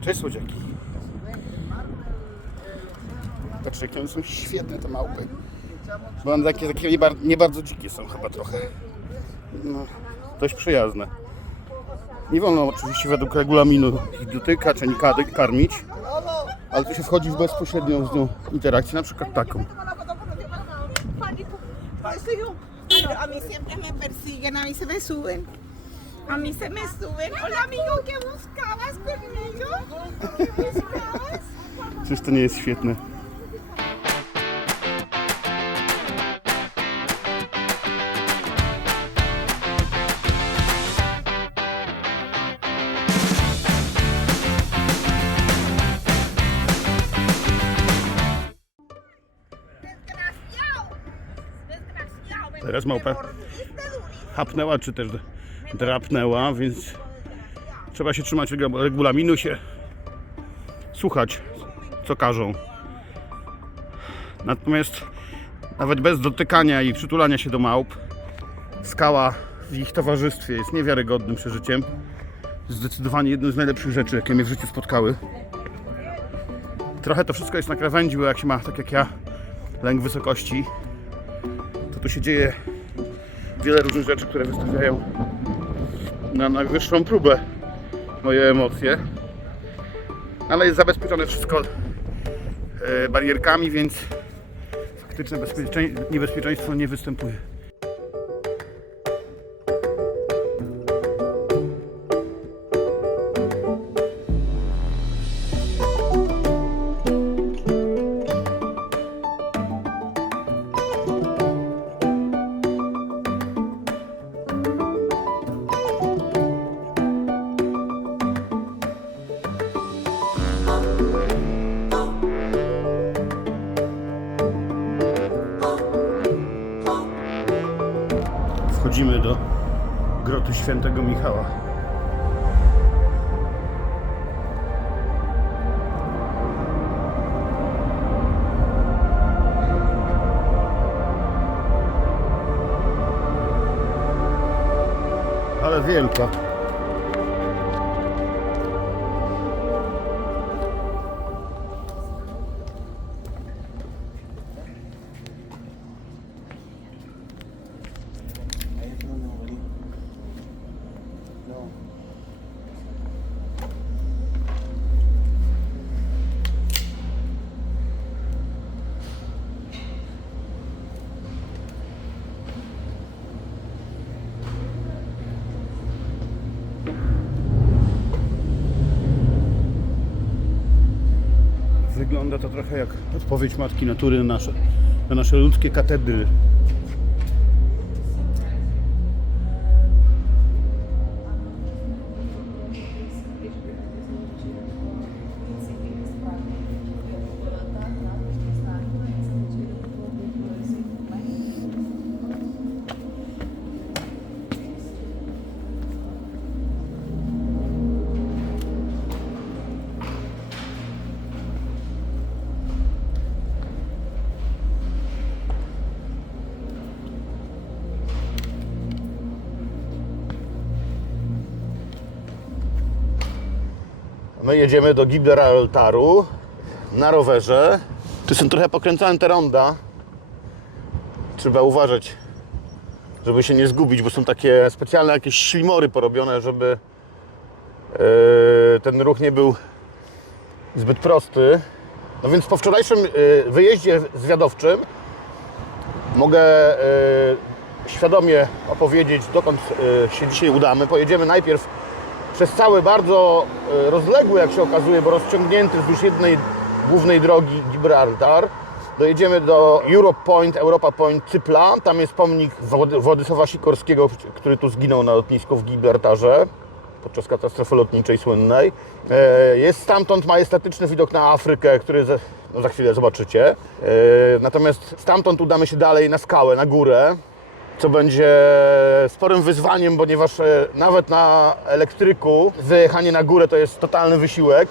Cześć słodziaki. Patrzcie, jakie one są świetne te małpy. Bo one takie, takie nie, bar- nie bardzo dzikie są chyba trochę. No, dość przyjazne. Nie wolno oczywiście według regulaminu ich dotykać ani karmić, ale tu się wchodzi w bezpośrednią z nią interakcję, na przykład taką. A mí siempre me persiguen, a mí se me suben. A mí se me suben. Hola amigo, ¿qué buscabas conmigo? ¿Qué buscabas? Czyż to nie jest świetne? Desgraciado. Desgraciado. me- Teraz me małpę mordiste durísimo. chapnęła, czy też drapnęła, więc trzeba się trzymać regu- regulaminu, się słuchać, co każą. Natomiast nawet bez dotykania i przytulania się do małp, skała w ich towarzystwie jest niewiarygodnym przeżyciem. Zdecydowanie jedną z najlepszych rzeczy, jakie mnie w życiu spotkały. Trochę to wszystko jest na krawędzi, bo jak się ma, tak jak ja, lęk wysokości, to tu się dzieje wiele różnych rzeczy, które wystawiają na najwyższą próbę moje emocje. Ale jest zabezpieczone wszystko e, barierkami, więc faktyczne bezpieczeństwo, niebezpieczeństwo nie występuje. Wielka. Wygląda to trochę jak odpowiedź Matki Natury na nasze, na nasze ludzkie katedry. My jedziemy do Gibraltaru na rowerze. Tu są trochę pokręcane te ronda. Trzeba uważać, żeby się nie zgubić, bo są takie specjalne jakieś ślimory porobione, żeby e, ten ruch nie był zbyt prosty. No więc po wczorajszym e, wyjeździe zwiadowczym mogę e, świadomie opowiedzieć, dokąd się dzisiaj udamy. Pojedziemy najpierw przez cały bardzo e, rozległy, jak się okazuje, bo rozciągnięty wzdłuż jednej głównej drogi Gibraltar. Dojedziemy do Europe Point, Europa Point Cypla. Tam jest pomnik Władysława Sikorskiego, który tu zginął na lotnisku w Gibraltarze podczas katastrofy lotniczej słynnej. E, Jest stamtąd majestatyczny widok na Afrykę, który za, no za chwilę zobaczycie. E, Natomiast stamtąd udamy się dalej na skałę, na górę co będzie sporym wyzwaniem, ponieważ e, nawet na elektryku wyjechanie na górę to jest totalny wysiłek,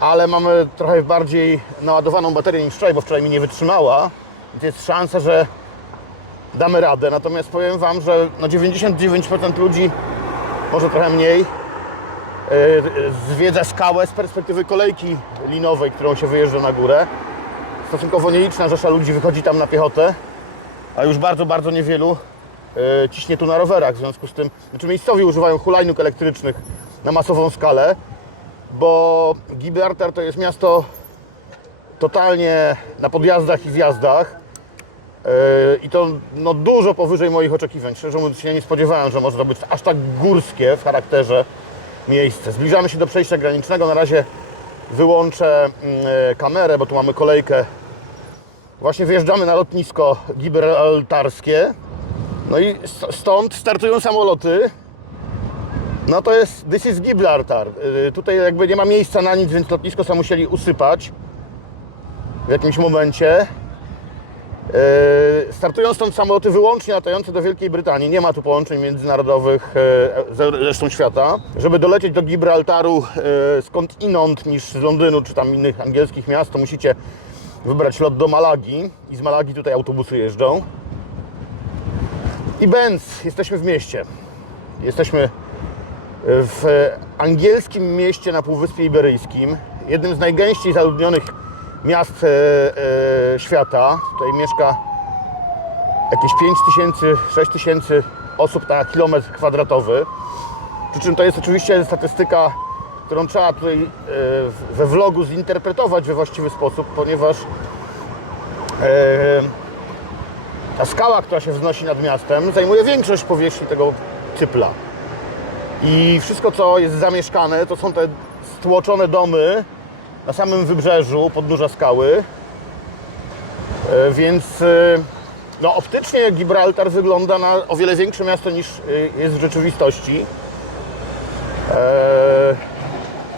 ale mamy trochę bardziej naładowaną baterię niż wczoraj, bo wczoraj mi nie wytrzymała, więc jest szansa, że damy radę. Natomiast powiem Wam, że no 99% ludzi, może trochę mniej, e, zwiedza skałę z perspektywy kolejki linowej, którą się wyjeżdża na górę. Stosunkowo nieliczna rzesza ludzi wychodzi tam na piechotę, a już bardzo, bardzo niewielu ciśnie tu na rowerach. W związku z tym, znaczy miejscowi używają hulajnóg elektrycznych na masową skalę, bo Gibraltar to jest miasto totalnie na podjazdach i wjazdach. Yy, I to no, dużo powyżej moich oczekiwań. Szczerze mówiąc, się nie spodziewałem, że może to być aż tak górskie w charakterze miejsce. Zbliżamy się do przejścia granicznego. Na razie wyłączę mm, kamerę, bo tu mamy kolejkę. Właśnie wyjeżdżamy na lotnisko gibraltarskie. No i st- stąd startują samoloty. No to jest, this is Gibraltar. Yy, Tutaj jakby nie ma miejsca na nic, więc lotnisko sam musieli usypać w jakimś momencie. Yy, Startują stąd samoloty wyłącznie latające do Wielkiej Brytanii. Nie ma tu połączeń międzynarodowych yy, z resztą świata. Żeby dolecieć do Gibraltaru skąd inąd niż z Londynu czy tam innych angielskich miast, to musicie wybrać lot do Malagi i z Malagi tutaj autobusy jeżdżą. I Benz, jesteśmy w mieście. Jesteśmy w angielskim mieście na Półwyspie Iberyjskim, jednym z najgęściej zaludnionych miast e, e, świata. Tutaj mieszka jakieś 5 tysięcy, 6 tysięcy osób na kilometr kwadratowy. Przy czym to jest oczywiście statystyka, którą trzeba tutaj e, we vlogu zinterpretować we właściwy sposób, ponieważ e, ta skała, która się wznosi nad miastem, zajmuje większość powierzchni tego cypla. I wszystko, co jest zamieszkane, to są te stłoczone domy na samym wybrzeżu podnóża skały. E, Więc e, no, optycznie Gibraltar wygląda na o wiele większe miasto niż e, jest w rzeczywistości.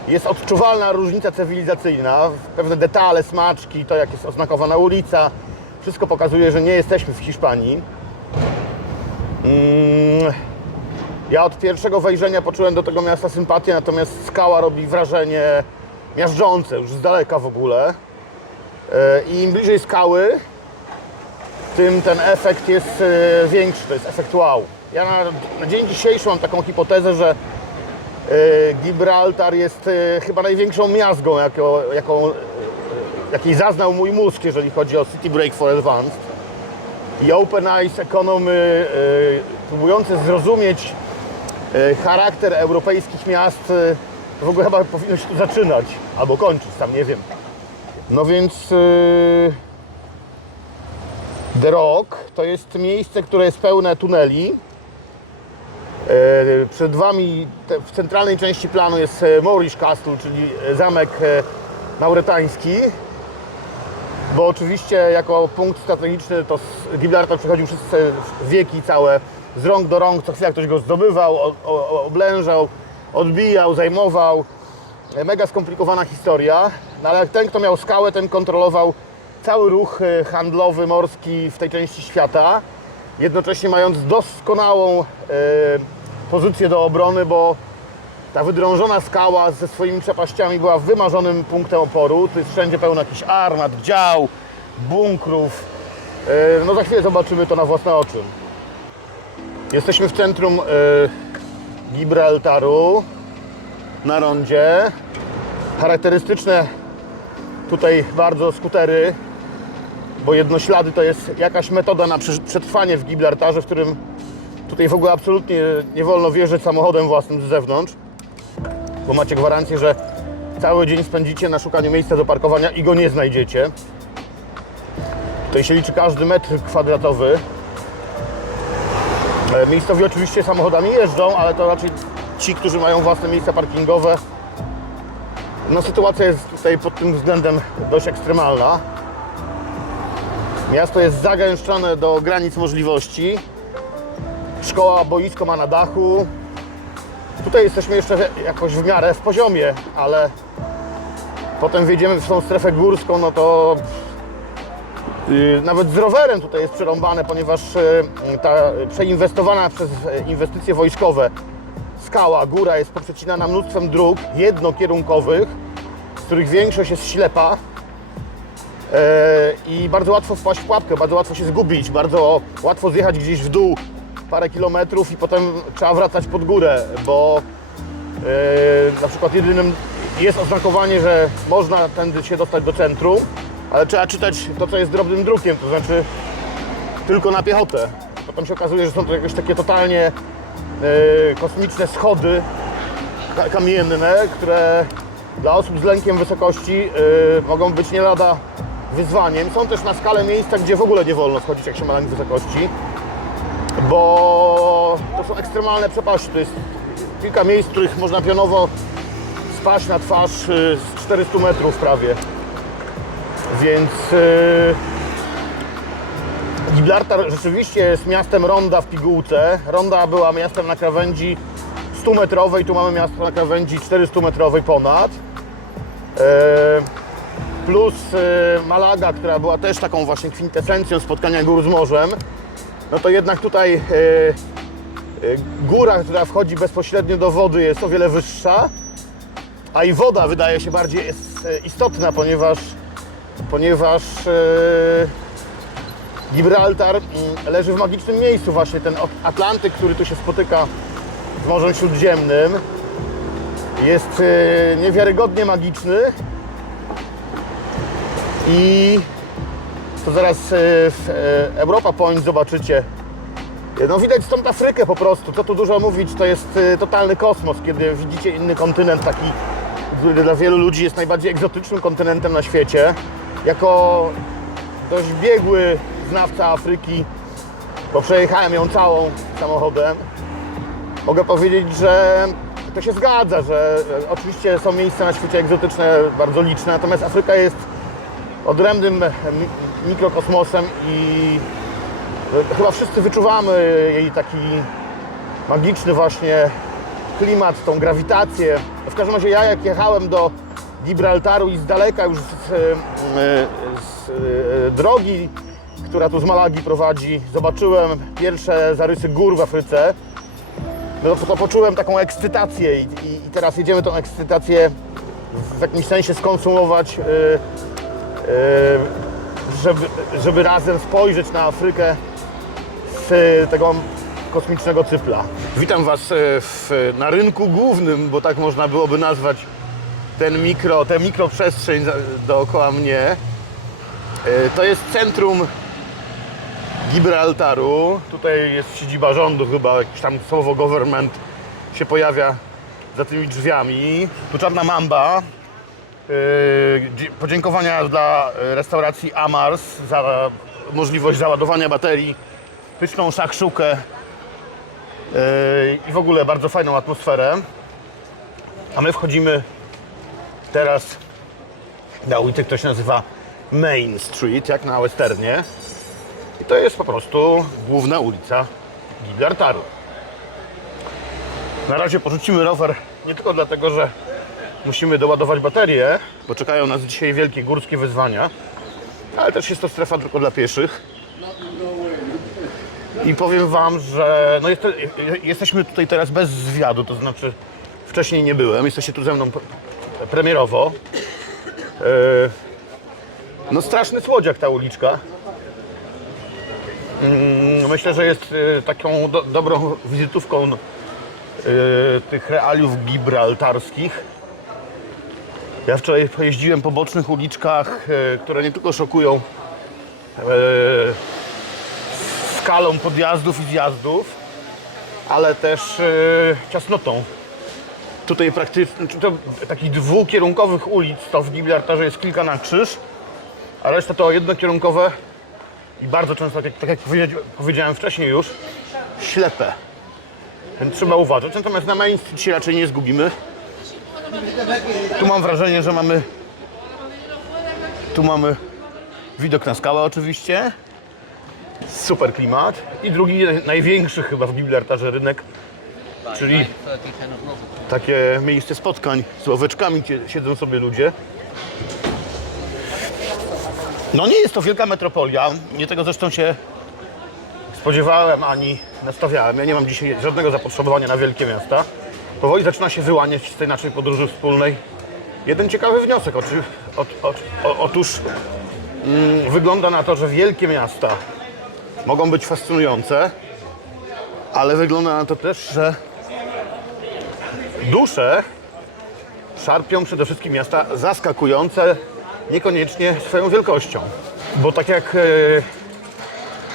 Jest odczuwalna różnica cywilizacyjna, pewne detale, smaczki, to jak jest oznakowana ulica. Wszystko pokazuje, że nie jesteśmy w Hiszpanii. Mm, ja od pierwszego wejrzenia poczułem do tego miasta sympatię, natomiast skała robi wrażenie miażdżące, już z daleka w ogóle. E, I im bliżej skały, tym ten efekt jest e, większy, to jest efekt wow. Ja na, na dzień dzisiejszy mam taką hipotezę, że e, Gibraltar jest e, chyba największą miazgą, jaką, jaką, e, jakiej zaznał mój mózg, jeżeli chodzi o City Break for Advanced i Open Eyes Economy, e, próbujące zrozumieć e, charakter europejskich miast, e, w ogóle chyba powinno się tu zaczynać, albo kończyć, tam nie wiem. No więc The Rock to jest miejsce, które jest pełne tuneli. Przed Wami w centralnej części planu jest Moorish Castle, czyli zamek mauretański bo oczywiście jako punkt strategiczny to z- Gibraltar przechodził przez te wieki całe z rąk do rąk, co chwila ktoś go zdobywał, oblężał, odbijał, zajmował. Mega skomplikowana historia, no ale ten kto miał skałę, ten kontrolował cały ruch e, handlowy, morski w tej części świata, jednocześnie mając doskonałą e, pozycję do obrony, bo ta wydrążona skała ze swoimi przepaściami była wymarzonym punktem oporu. Tu jest wszędzie pełno jakichś armat, dział, bunkrów. E, No za chwilę zobaczymy to na własne oczy. Jesteśmy w centrum e, Gibraltaru, na rondzie. Charakterystyczne tutaj bardzo skutery, bo jednoślady to jest jakaś metoda na prze- przetrwanie w Gibraltarze, w którym tutaj w ogóle absolutnie nie wolno wjeżdżać samochodem własnym z zewnątrz bo macie gwarancję, że cały dzień spędzicie na szukaniu miejsca do parkowania i go nie znajdziecie. Tutaj się liczy każdy metr kwadratowy. E, Miejscowi oczywiście samochodami jeżdżą, ale to raczej ci, którzy mają własne miejsca parkingowe. No sytuacja jest tutaj pod tym względem dość ekstremalna. Miasto jest zagęszczone do granic możliwości. Szkoła, boisko ma na dachu, Tutaj jesteśmy jeszcze jakoś w miarę w poziomie, ale potem wjedziemy w tą strefę górską, no to yy, nawet z rowerem tutaj jest przerąbane, ponieważ yy, ta przeinwestowana przez inwestycje wojskowe skała, góra jest poprzecinana mnóstwem dróg jednokierunkowych, z których większość jest ślepa. E, i bardzo łatwo wpaść w pułapkę, bardzo łatwo się zgubić, bardzo łatwo zjechać gdzieś w dół parę kilometrów i potem trzeba wracać pod górę, bo na przykład jedynym jest oznakowanie, że można tędy się dostać do centrum, ale trzeba czytać to, co jest drobnym drukiem, to znaczy tylko na piechotę. Potem się okazuje, że są to jakieś takie totalnie e, kosmiczne schody ka- kamienne, które dla osób z lękiem wysokości e, mogą być nie lada wyzwaniem. Są też na skalę miejsca, gdzie w ogóle nie wolno schodzić, jak się ma lęk wysokości, bo to są ekstremalne przepaści. To jest kilka miejsc, w których można pionowo spaść na twarz e, z 400 metrów prawie. Więc e, Gibraltar rzeczywiście jest miastem ronda w pigułce. Ronda była miastem na krawędzi 100-metrowej, tu mamy miasto na krawędzi 400-metrowej ponad. E, Plus e, Malaga, która była też taką właśnie kwintesencją spotkania gór z morzem. No to jednak tutaj e, e, góra, która wchodzi bezpośrednio do wody jest o wiele wyższa, a i woda wydaje się bardziej jest istotna, ponieważ ponieważ e, Gibraltar mm, leży w magicznym miejscu właśnie ten At- Atlantyk, który tu się spotyka z Morzem Śródziemnym jest niewiarygodnie magiczny i to zaraz e, w e, Europa Point zobaczycie no widać stąd Afrykę po prostu, co tu dużo mówić, to jest e, totalny kosmos, kiedy widzicie inny kontynent taki, który dla wielu ludzi jest najbardziej egzotycznym kontynentem na świecie. Jako dość biegły znawca Afryki, bo przejechałem ją całą samochodem, mogę powiedzieć, że to się zgadza, że e, oczywiście są miejsca na świecie egzotyczne, bardzo liczne, natomiast Afryka jest odrębnym e, mikrokosmosem i e, chyba wszyscy wyczuwamy jej taki magiczny właśnie klimat, tą grawitację. W każdym razie ja jak jechałem do Gibraltaru i z daleka już z, e, z e, drogi, która tu z Malagi prowadzi, zobaczyłem pierwsze zarysy gór w Afryce, no to, to poczułem taką ekscytację i, i, i teraz jedziemy tą ekscytację w jakimś sensie skonsumować, yy, yy, żeby, żeby razem spojrzeć na Afrykę z tego kosmicznego cypla. Witam Was e, w, na rynku głównym, bo tak można byłoby nazwać ten mikro, tę mikroprzestrzeń dookoła mnie. E, To jest centrum Gibraltaru. Tutaj jest siedziba rządu chyba, jakieś tam słowo government się pojawia za tymi drzwiami. Tu czarna mamba. Yy, Podziękowania dla e, restauracji Amars za możliwość załadowania baterii, pyszną szakszukę yy, i w ogóle bardzo fajną atmosferę. A my wchodzimy teraz na ulicę, która się nazywa Main Street, jak na westernie. I to jest po prostu główna ulica Gibraltaru. Na razie porzucimy rower nie tylko dlatego, że musimy doładować baterię, bo czekają nas dzisiaj wielkie górskie wyzwania, ale też jest to strefa tylko dla pieszych. I powiem Wam, że no jest, jesteśmy tutaj teraz bez zwiadu, to znaczy wcześniej nie byłem, jesteście tu ze mną premierowo. Yy, No straszny słodziak ta uliczka. Mm, Myślę, że jest y, taką do, dobrą wizytówką y, tych realiów gibraltarskich. Ja wczoraj pojeździłem po bocznych uliczkach, y, które nie tylko szokują y, skalą podjazdów i zjazdów, ale też y, ciasnotą. Tutaj praktycznie to takich dwukierunkowych ulic to w Gibraltarze jest kilka na krzyż, a reszta to jednokierunkowe i bardzo często, tak jak, tak powiedziałem wcześniej już, ślepe. Więc trzeba uważać. Natomiast na Main Street się raczej nie zgubimy. Tu mam wrażenie, że mamy. Tu mamy widok na skałę oczywiście. Super klimat. I drugi, największy chyba w Gibraltarze rynek, czyli takie miejsce spotkań z ławeczkami, gdzie siedzą sobie ludzie. No nie jest to wielka metropolia, nie tego zresztą się spodziewałem ani nastawiałem. Ja nie mam dzisiaj żadnego zapotrzebowania na wielkie miasta. Powoli zaczyna się wyłaniać z tej naszej podróży wspólnej jeden ciekawy wniosek. Oczy, ot, ot, o, otóż mm, wygląda na to, że wielkie miasta mogą być fascynujące, ale wygląda na to też, że dusze szarpią przede wszystkim miasta zaskakujące niekoniecznie swoją wielkością. Bo tak jak e,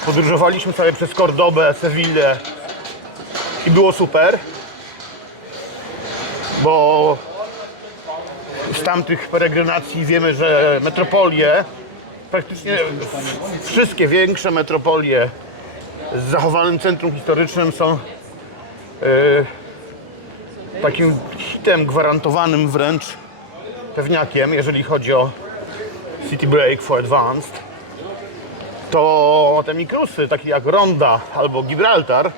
podróżowaliśmy sobie przez Cordobę, Sewillę i było super, bo z tamtych peregrinacji wiemy, że metropolie, praktycznie wszystkie większe metropolie z zachowanym centrum historycznym są e, takim hitem gwarantowanym wręcz pewniakiem, jeżeli chodzi o City Break for Advanced, to te mikrusy, takie jak Ronda albo Gibraltar,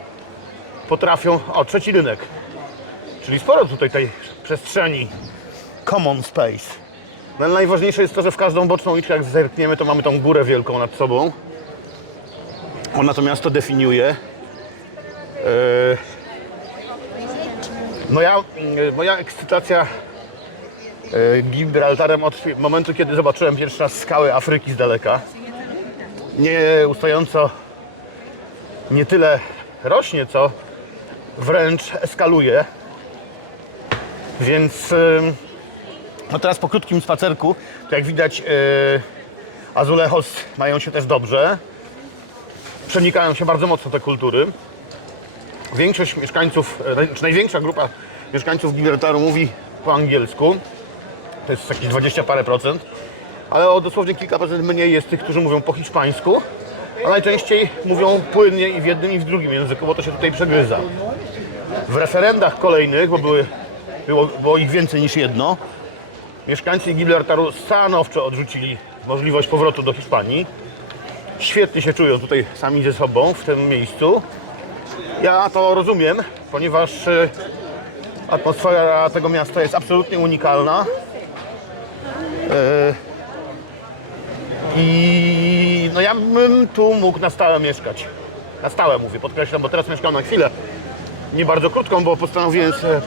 potrafią. O, trzeci rynek. Czyli sporo tutaj tej przestrzeni. Common space. No, ale najważniejsze jest to, że w każdą boczną uliczkę, jak zerkniemy, to mamy tą górę wielką nad sobą. Ona to miasto definiuje. Yy, Moja, mm, moja ekscytacja e, Gibraltarem od momentu, kiedy zobaczyłem pierwszy raz skały Afryki z daleka, nieustająco nie tyle rośnie, co wręcz eskaluje. Więc no teraz po krótkim spacerku, to jak widać, yy, Azulejos mają się też dobrze. Przenikają się bardzo mocno te kultury. Większość mieszkańców, e, czy największa grupa mieszkańców Gibraltaru mówi po angielsku. To jest jakieś 20 parę procent. Ale o dosłownie kilka procent mniej jest tych, którzy mówią po hiszpańsku. A najczęściej mówią płynnie i w jednym i w drugim języku, bo to się tutaj przegryza. W referendach kolejnych, bo były, było, było ich więcej niż jedno, mieszkańcy Gibraltaru stanowczo odrzucili możliwość powrotu do Hiszpanii. Świetnie się czują tutaj sami ze sobą w tym miejscu. Ja to rozumiem, ponieważ e, atmosfera tego miasta jest absolutnie unikalna. E, I no ja bym tu mógł na stałe mieszkać. Na stałe mówię, podkreślam, bo teraz mieszkam na chwilę. Nie bardzo krótką, bo postanowiłem sobie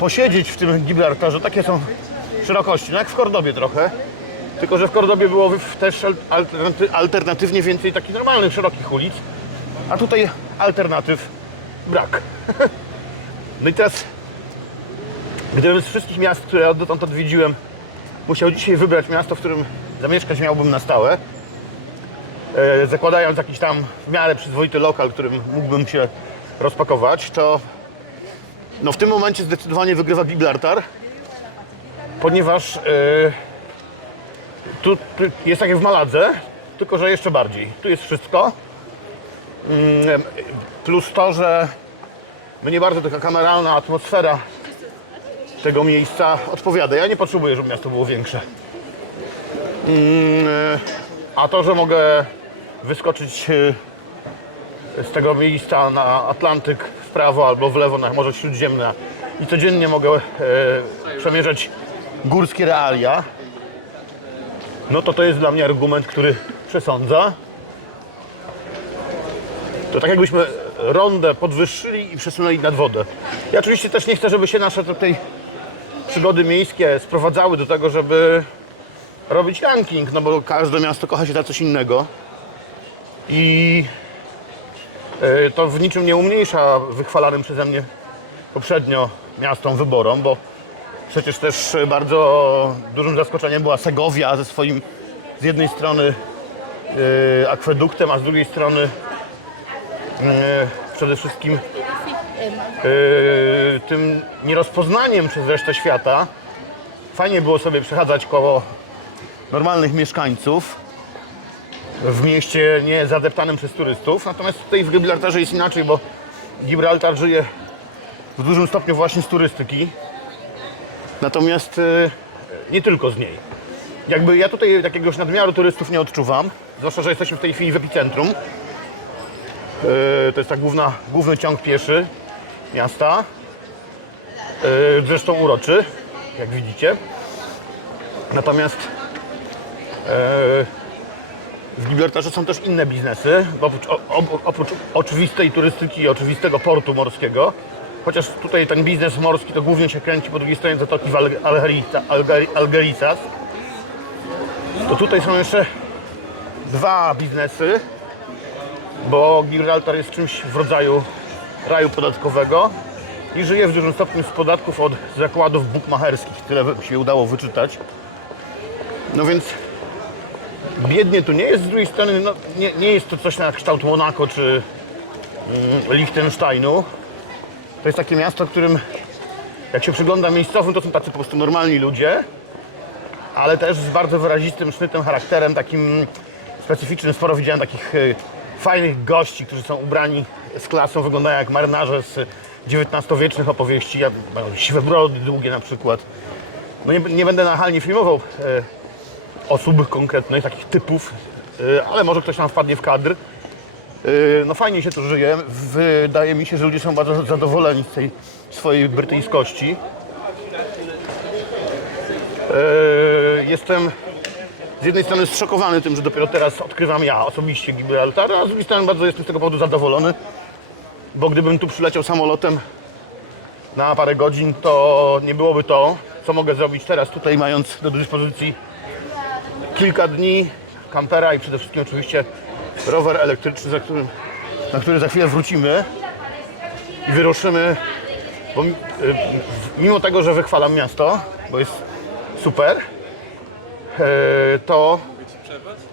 posiedzieć w tym Gibraltarze. Takie są szerokości, no jak w Kordobie trochę. Tylko, że w Kordobie było też alternaty- alternatywnie więcej takich normalnych, szerokich ulic. A tutaj alternatyw brak. No i teraz, gdybym z wszystkich miast, które dotąd odwiedziłem, musiał dzisiaj wybrać miasto, w którym zamieszkać miałbym na stałe, e, zakładając jakiś tam w miarę przyzwoity lokal, którym mógłbym się rozpakować, to no w tym momencie zdecydowanie wygrywa Gibraltar, ponieważ e, tu, tu jest tak jak w Maladze, tylko że jeszcze bardziej. Tu jest wszystko. Mm, Plus to, że mnie bardzo taka kameralna atmosfera tego miejsca odpowiada. Ja nie potrzebuję, żeby miasto było większe. Mm, A to, że mogę wyskoczyć e, z tego miejsca na Atlantyk prawo albo w lewo na Morze Śródziemne i codziennie mogę e, przemierzać górskie realia, no to to jest dla mnie argument, który przesądza. To tak jakbyśmy rondę podwyższyli i przesunęli nad wodę. Ja oczywiście też nie chcę, żeby się nasze tutaj przygody miejskie sprowadzały do tego, żeby robić ranking, no bo każde miasto kocha się za coś innego. I to w niczym nie umniejsza wychwalanym przeze mnie poprzednio miastom wyborom, bo przecież też bardzo dużym zaskoczeniem była Segowia ze swoim z jednej strony e, akweduktem, a z drugiej strony e, przede wszystkim e, tym nierozpoznaniem przez resztę świata. Fajnie było sobie przechadzać koło normalnych mieszkańców w mieście nie zadeptanym przez turystów. Natomiast tutaj w Gibraltarze jest inaczej, bo Gibraltar żyje w dużym stopniu właśnie z turystyki. Natomiast e, nie tylko z niej. Jakby ja tutaj jakiegoś nadmiaru turystów nie odczuwam, zwłaszcza, że jesteśmy w tej chwili w epicentrum. E, To jest tak główna, główny ciąg pieszy miasta. E, Zresztą uroczy, jak widzicie. Natomiast w Gibraltarze są też inne biznesy, oprócz, oprócz oczywistej turystyki i oczywistego portu morskiego, chociaż tutaj ten biznes morski to głównie się kręci po drugiej stronie zatoki w Alge- Algerica- to tutaj są jeszcze dwa biznesy, bo Gibraltar jest czymś w rodzaju raju podatkowego. i żyje w dużym stopniu z podatków od zakładów bukmacherskich. Mi się udało wyczytać. No więc biednie tu nie jest, z drugiej strony no, nie, nie jest to coś na kształt Monako czy mm, Liechtensteinu. To jest takie miasto, którym jak się przygląda miejscowym, to są tacy po prostu normalni ludzie, ale też z bardzo wyrazistym sznytem, charakterem, takim specyficznym. Sporo widziałem takich y, fajnych gości, którzy są ubrani z klasą, wyglądają jak marynarze z XIX-wiecznych opowieści, mają siwe brody długie na przykład. No nie, nie będę nachalnie filmował e, osób konkretnych, takich typów, e, ale może ktoś nam wpadnie w kadr. E, no fajnie się tu żyje. Wydaje mi się, że ludzie są bardzo zadowoleni z tej swojej brytyjskości. E, Jestem z jednej strony zszokowany tym, że dopiero teraz odkrywam ja osobiście Gibraltar, a z drugiej strony bardzo jestem z tego powodu zadowolony, bo gdybym tu przyleciał samolotem na parę godzin, to nie byłoby to, co mogę zrobić teraz tutaj, mając do dyspozycji kilka dni kampera i przede wszystkim oczywiście rower elektryczny, za którym, na który za chwilę wrócimy i wyruszymy, bo y, mimo tego, że wychwalam miasto, bo jest super, y, to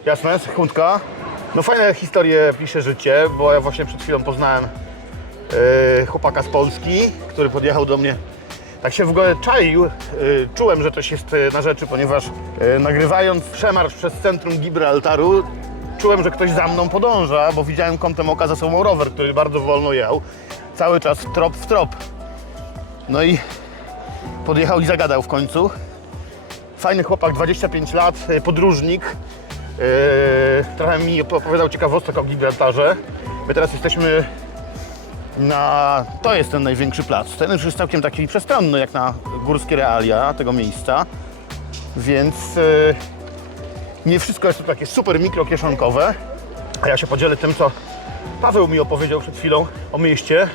jasne, sekundka. No fajne historie pisze życie, bo ja właśnie przed chwilą poznałem y, chłopaka z Polski, który podjechał do mnie. Tak się w ogóle czaił, y, czułem, że coś jest y, na rzeczy, ponieważ y, nagrywając przemarsz przez centrum Gibraltaru, czułem, że ktoś za mną podąża, bo widziałem kątem oka za sobą rower, który bardzo wolno jechał. Cały czas trop w trop. No i podjechał i zagadał w końcu. Fajny chłopak, 25 lat, podróżnik. Yy, trochę mi opowiadał ciekawostek o Gibraltarze. My teraz jesteśmy na... To jest ten największy plac. Ten już jest całkiem taki przestronny, jak na górskie realia tego miejsca. Więc yy, nie wszystko jest tu takie super mikrokieszonkowe. A ja się podzielę tym, co Paweł mi opowiedział przed chwilą o mieście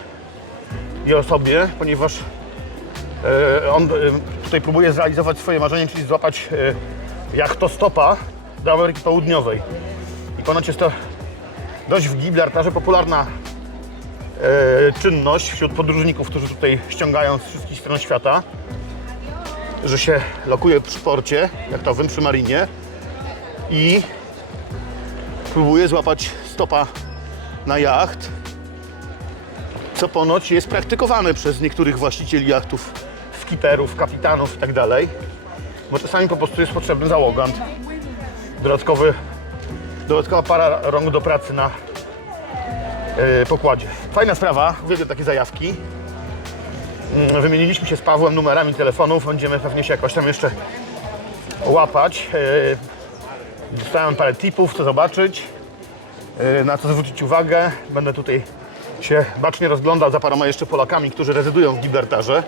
i o sobie, ponieważ E, On e, tutaj próbuje zrealizować swoje marzenie, czyli złapać e, jachtostopa do Ameryki Południowej. I ponoć jest to dość w Gibraltarze popularna e, czynność wśród podróżników, którzy tutaj ściągają z wszystkich stron świata, że się lokuje przy porcie jachtowym, przy marinie i próbuje złapać stopa na jacht, co ponoć jest praktykowane przez niektórych właścicieli jachtów, skiperów, kapitanów i tak bo czasami po prostu jest potrzebny załogant, dodatkowy, dodatkowa para rąk do pracy na pokładzie. Fajna sprawa, uwielbiam takie zajawki. Mm, Wymieniliśmy się z Pawłem numerami telefonów, będziemy pewnie się jakoś tam jeszcze łapać. Yy, Dostałem parę tipów, co zobaczyć, yy, na co zwrócić uwagę. Będę tutaj się bacznie rozglądał za paroma jeszcze Polakami, którzy rezydują w Gibraltarze.